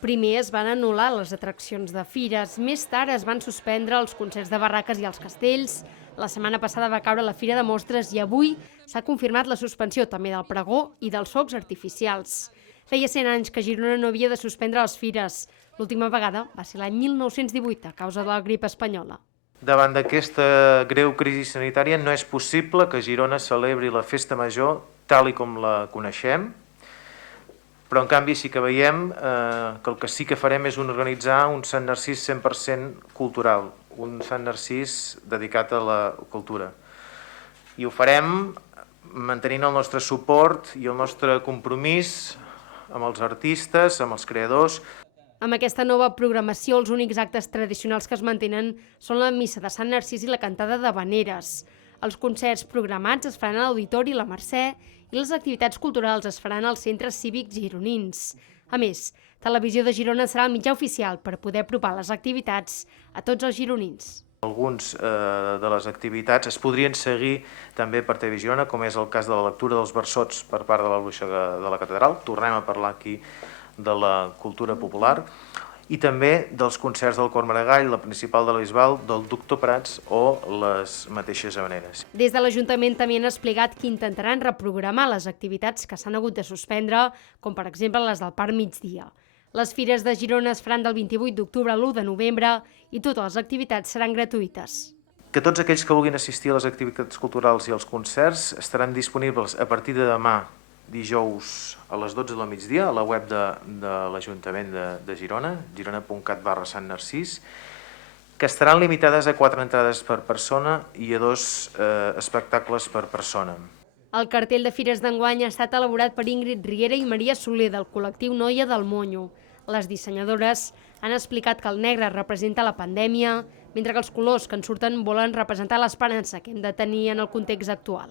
Primer es van anul·lar les atraccions de fires, més tard es van suspendre els concerts de barraques i els castells, la setmana passada va caure la Fira de Mostres i avui s'ha confirmat la suspensió també del pregó i dels focs artificials. Feia 100 anys que Girona no havia de suspendre les fires. L'última vegada va ser l'any 1918 a causa de la grip espanyola. Davant d'aquesta greu crisi sanitària no és possible que Girona celebri la festa major tal i com la coneixem, però en canvi sí que veiem que el que sí que farem és organitzar un Sant Narcís 100% cultural, un Sant Narcís dedicat a la cultura. I ho farem mantenint el nostre suport i el nostre compromís amb els artistes, amb els creadors. Amb aquesta nova programació, els únics actes tradicionals que es mantenen són la missa de Sant Narcís i la cantada d'havaneres. Els concerts programats es faran a l'Auditori La Mercè i les activitats culturals es faran als centres cívics gironins. A més, Televisió de Girona serà el mitjà oficial per poder apropar les activitats a tots els gironins. Alguns de les activitats es podrien seguir també per TV Girona, com és el cas de la lectura dels versots per part de la bruixa de la catedral. Tornem a parlar aquí de la cultura popular i també dels concerts del Cor Maragall, la Principal de la Bisbal, del Doctor Prats o les mateixes havaneres. Des de l'Ajuntament també han explicat que intentaran reprogramar les activitats que s'han hagut de suspendre, com per exemple les del Parc Migdia. Les fires de Girona es faran del 28 d'octubre a l'1 de novembre i totes les activitats seran gratuïtes. Que tots aquells que vulguin assistir a les activitats culturals i als concerts estaran disponibles a partir de demà, dijous a les 12 del migdia, a la web de l'Ajuntament de Girona, girona.cat/Sant Narcís, que estaran limitades a 4 entrades per persona i a 2 espectacles per persona. El cartell de fires d'enguany ha estat elaborat per Ingrid Riera i Maria Soler, del col·lectiu Noia del Monyo. Les dissenyadores han explicat que el negre representa la pandèmia, mentre que els colors que en surten volen representar l'esperança que hem de tenir en el context actual.